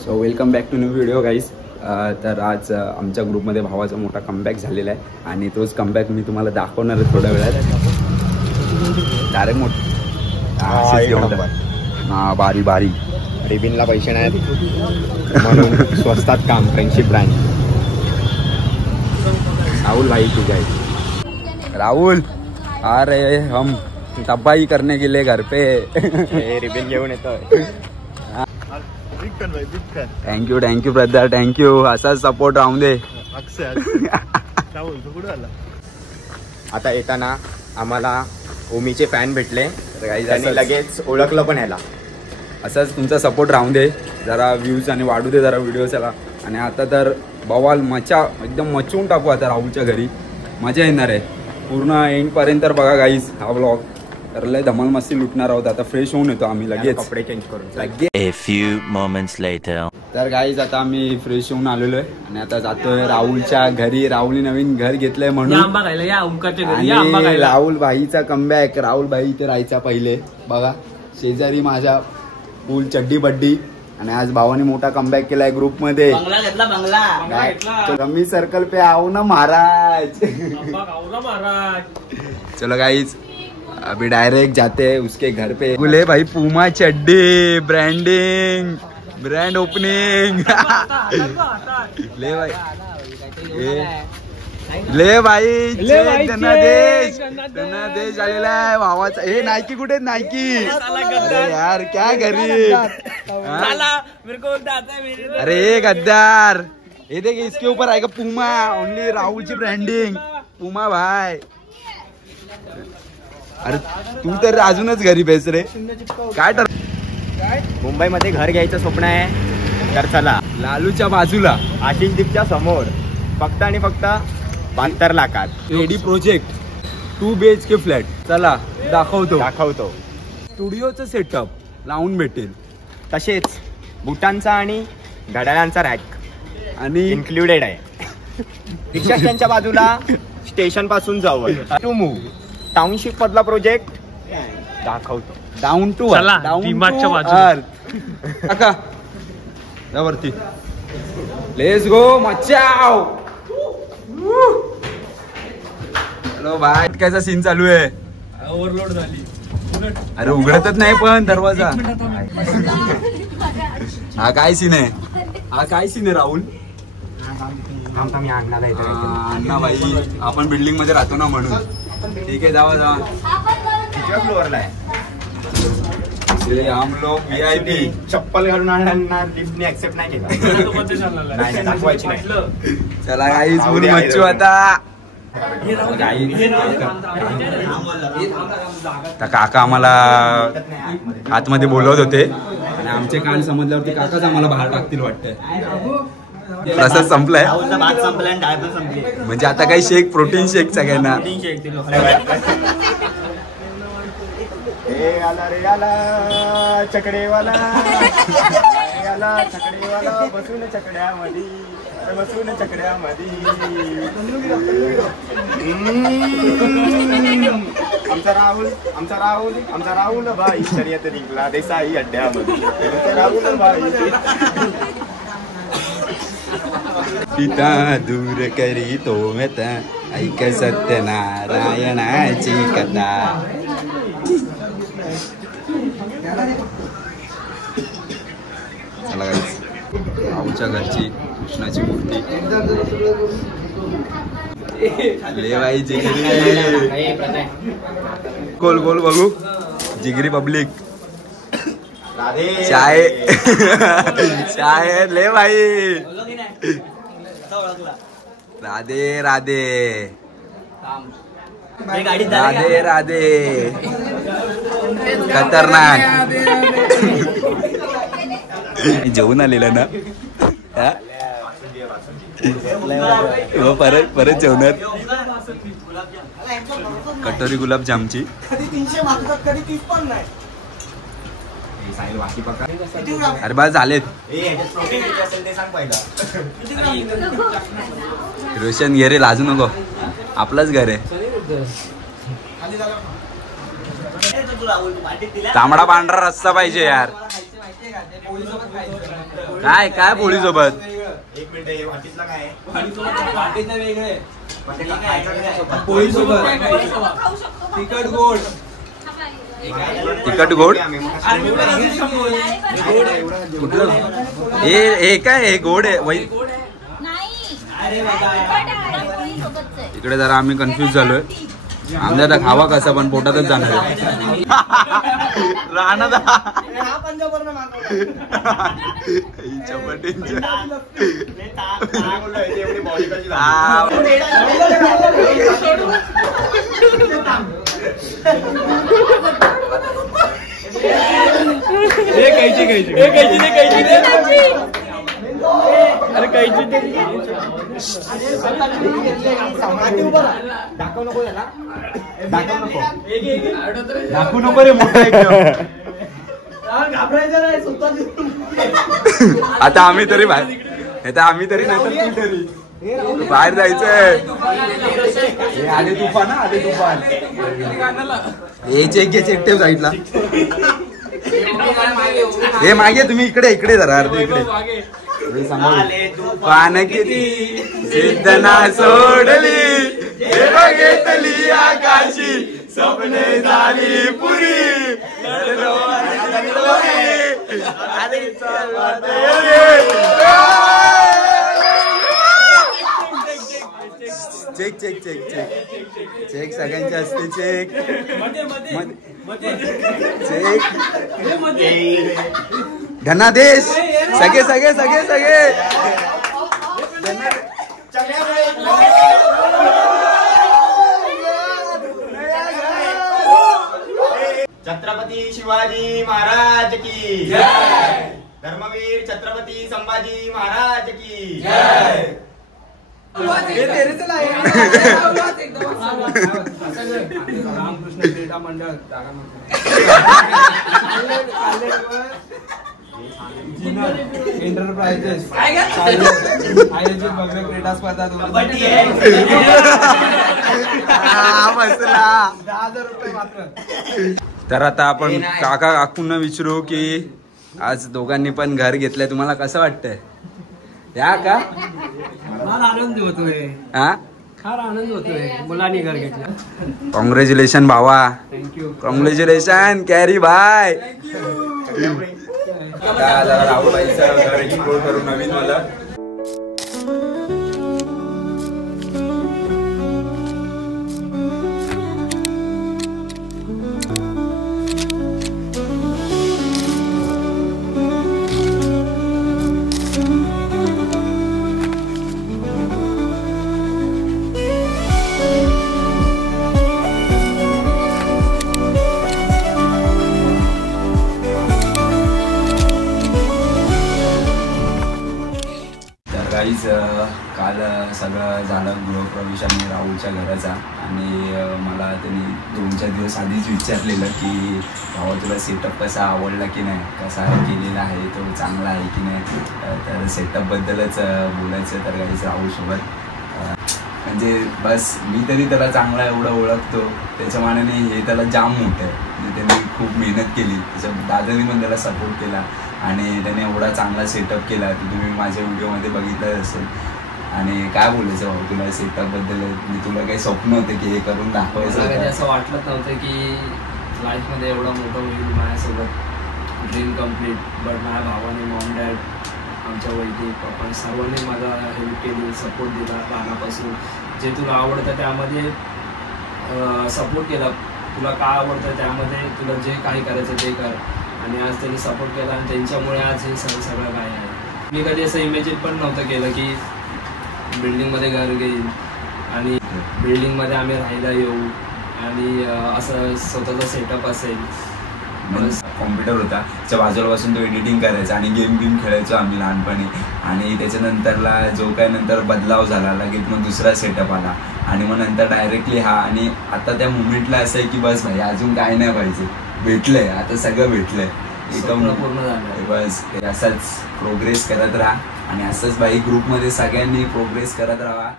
So welcome back to new video guys. तर आज आमच्या ग्रुपमध्ये भावाचा मोठा कमबॅक झालेला आहे आणि तोच कमबॅक मी तुम्हाला दाखवणार आहे थोड्या वेळात. डायरेक्ट मोठा हां बारी बारी रिबिनला पैसे नाहीत म्हणून स्वस्तात काम फ्रेंडशिप ब्रँड. राहुल भाई तू काय राहुल अरे हम तब्बाही करने के लिए घर पे रिबिन घेऊन येतोय. Thank you brother thank you. असाच सपोर्ट राहून दे. आता येताना आम्हाला ओमीचे फॅन भेटले त्यांनी लगेच ओळखलं पण याला. असाच तुमचा सपोर्ट राहून दे. जरा व्ह्यूज आणि वाढू दे जरा व्हिडिओला. आणि आता तर बवाल एकदम मचवून टाकू. आता राहुलच्या घरी मजा येणार आहे पूर्ण एंडपर्यंत. बघा गाईज हा व्लॉग तर लय धमाल मस्ती लुटणार आहोत. आता फ्रेश होऊन येतो आम्ही लगेच कपडे चेंज करून. A few moments later. तर गाईज आता आम्ही फ्रेश होऊन आलेलो आहे आणि आता जातोय राहुलच्या घरी. राहुलने नवीन घर घेतलंय म्हणून आणि राहुल भाईचा कमबॅक. राहुल भाई इथे राहायचा पहिले. बघा शेजारी माझ्या फुल चड्डी बड्डी. आणि आज भावाने मोठा कमबॅक केलाय ग्रुप मध्ये. कमी सर्कल पे आओ ना महाराज. चलो गाईज अभी डायरेक्ट जाते हैं उसके घर पे. बोले भाई पूमा चड्डी ब्रांडिंग ब्रांड ओपनिंग. ले भाई ले भाई धनादेश आलेला आहे भावाचा. हे नायकी कुठे नायकी यार क्या घरी. अरे गद्दार ये देख इसके ऊपर आएगा पूमा. ओनली राहुल की ब्रांडिंग पूमा भाई. अरे तू तर अजूनच घरी बेस रे. काय तर मुंबईमध्ये घर घ्यायचं स्वप्न आहे तर चला लालूच्या बाजूला आशिष दीपच्या समोर फक्त आणि फक्त 72 लाखात रेडी प्रोजेक्ट 2 BHK फ्लॅट. चला दाखवतो. स्टुडिओचं सेटअप लावून भेटेल. तसेच बुटांचा आणि घड्याळांचा रॅक आणि इन्क्लुडेड आहे. रिक्षा स्टँडच्या बाजूला स्टेशन पासून जवळ टू मूव्ह टाउनशिप मधला प्रोजेक्ट दाखवतो. डाऊन टू काका वरती लेट्स गो मचाव. हॅलो भाई कायचा सीन चालू आहे. ओव्हरलोड झाली. अरे उघडतच नाही पण दरवाजा. हा काय सीन आहे राहुल. अण्णा भाई आपण बिल्डिंग मध्ये राहतो ना म्हणून. ठीक आहे जावा किती फ्लोअरला आहे. हम लोग VIP. चप्पल घालून आणणार लिफ्टने ऍक्सेप्ट नाही केला. नाही दाखवायची नाही. चला गाईज फुल मच्छू आता. काका आम्हाला आतमध्ये बोलवत होते आणि आमचे कान समजल्यावरती काकाच आम्हाला बाहेर टाकतील वाटतंय. प्रसाद संपलाय म्हणजे आता काही शेक प्रोटीन शेक सगळ्यांना. चकडेवाला बसून चकड्यामध्ये आमचा राहुल भाई शर्यत जिंकला देसाई अड्ड्यामध्ये. राहुल भाई पिता दूर करी तो मेता ऐक सत्यनारायणाची कथा. चला गाईस आमच्या घरची कृष्णाची मूर्ती. ले भाई जिगरी गोल गोल बघू. जिगरी पब्लिक चाय ले भाई. राधे राधे खतरनाक. जेवून आलेला ना परत जेवणार. कटोरी गुलाबजामची. अरे बा झालेत. रोशन घे रे लाजू नको आपलंच घर आहे. तांबडा पांढरा रस्सा पाहिजे यार. काय काय पोळी सोबत? एक मिनिट वाटीतला काय पोळी सोबत तिखट गोड. तिखट गोड कुठलं हे काय हे गोड आहे वै. इकडे जरा आम्ही कन्फ्युज झालोय. आमच्या आता खावा कसा पण पोटातच जाणार राहणार. अरे कैची दाखव नको त्याला, दाखवू नको रे मोठा एकदम. आता आम्ही तरी बाहेर, आम्ही तरी नाही तरी बाहेर जायचंय. आले तुफान, आले तुफान. हे चेक घे, चेक ठेव साईडला. हे मागे तुम्ही इकडे इकडे जरा अर्धे इकडे. पान किती सिद्धना सोडली घेतली आकाशी स्वप्ने झाली पुरी. Check check check check check सगळ्यांचे असते. चेक चेक धनादेश सगळे सगळे सगळे सगळे. छत्रपती शिवाजी महाराज की जय. धर्मवीर छत्रपती संभाजी महाराज की जय. रामकृष्ण क्रीडा मंडळ एंटरप्राइजेस आयोजित भव्य क्रीडा स्पर्धा 10,000 रुपये मात्र. तर आता आपण काका काकूंना विचारू की आज दोघांनी पण घर घेतलंय, तुम्हाला कसं वाटतंय? या का फार आनंद होतोय, हा फार आनंद होतोय. मुलांनी घर घेतलं. कॉंग्रॅच्युलेशन भावा, थँक्यू. कॉंग्रॅच्युलेशन कॅरी बाय. राहुलबाईचं घर एक्सप्लोर करू नवीन मला. गाईज काल सगळं झालं गृहप्रवेश आणि राहुलच्या घराचा. आणि मला त्यांनी 2-4 दिवस आधीच विचारलेलं की भावा तुला सेटअप कसा आवडला की नाही, कसा केलेला आहे, तो चांगला आहे की नाही. तर सेटअपबद्दलच बोलायचं. तर गाईज राहुलसोबत म्हणजे बस मी तरी त्याला चांगला एवढं ओळखतो, त्याच्या मानाने हे त्याला जाम मोठं आहे. म्हणजे त्यांनी खूप मेहनत केली, त्याच्या दादानी पण त्याला सपोर्ट केला आणि त्याने एवढा चांगला सेटअप केला की तुम्ही माझ्या व्हिडिओमध्ये बघितलं असेल. आणि काय बोलायचं भाऊ तुला सेटअपबद्दल? मी तुला काही स्वप्न होते की हे करून दाखवायचं? असं वाटलंच नव्हतं की लाईफमध्ये एवढं मोठं होईल माझ्यासोबत. Dream complete. बट माझ्या भावाने, मॉम डॅड, आमच्या वैदिक पप्पा सर्वांनी मला हेल्प केली, सपोर्ट दिला लहानापासून. जे तुला आवडतं त्यामध्ये सपोर्ट केला, तुला काय आवडतं त्यामध्ये तुला जे काही करायचं ते कर. आणि आज त्यांनी सपोर्ट केला आणि त्यांच्यामुळे आज हे सगळं काय आहे. मी कधी असं इमॅजिन पण नव्हतं केलं की बिल्डिंगमध्ये घर घेईन आणि बिल्डिंगमध्ये आम्ही राहायला येऊ आणि असं स्वतःचा सेटअप असेल. कॉम्प्युटर होता त्याच्या बाजूला बसून तो एडिटिंग करायचा आणि गेम खेळायचो आम्ही लहानपणी. आणि त्याच्यानंतरला जो काय नंतर बदलाव झाला, लगेच मग दुसरा सेटअप आला आणि मग नंतर डायरेक्टली हा. आणि आता त्या मुमेंटला असं आहे की बस भाई अजून काय नाही पाहिजे, भेटलंय आता सगळं भेटलंय, एकदम पूर्ण झालं. बस असाच प्रोग्रेस करत राहा आणि असंच भाई ग्रुपमध्ये सगळ्यांनी प्रोग्रेस करत राहा.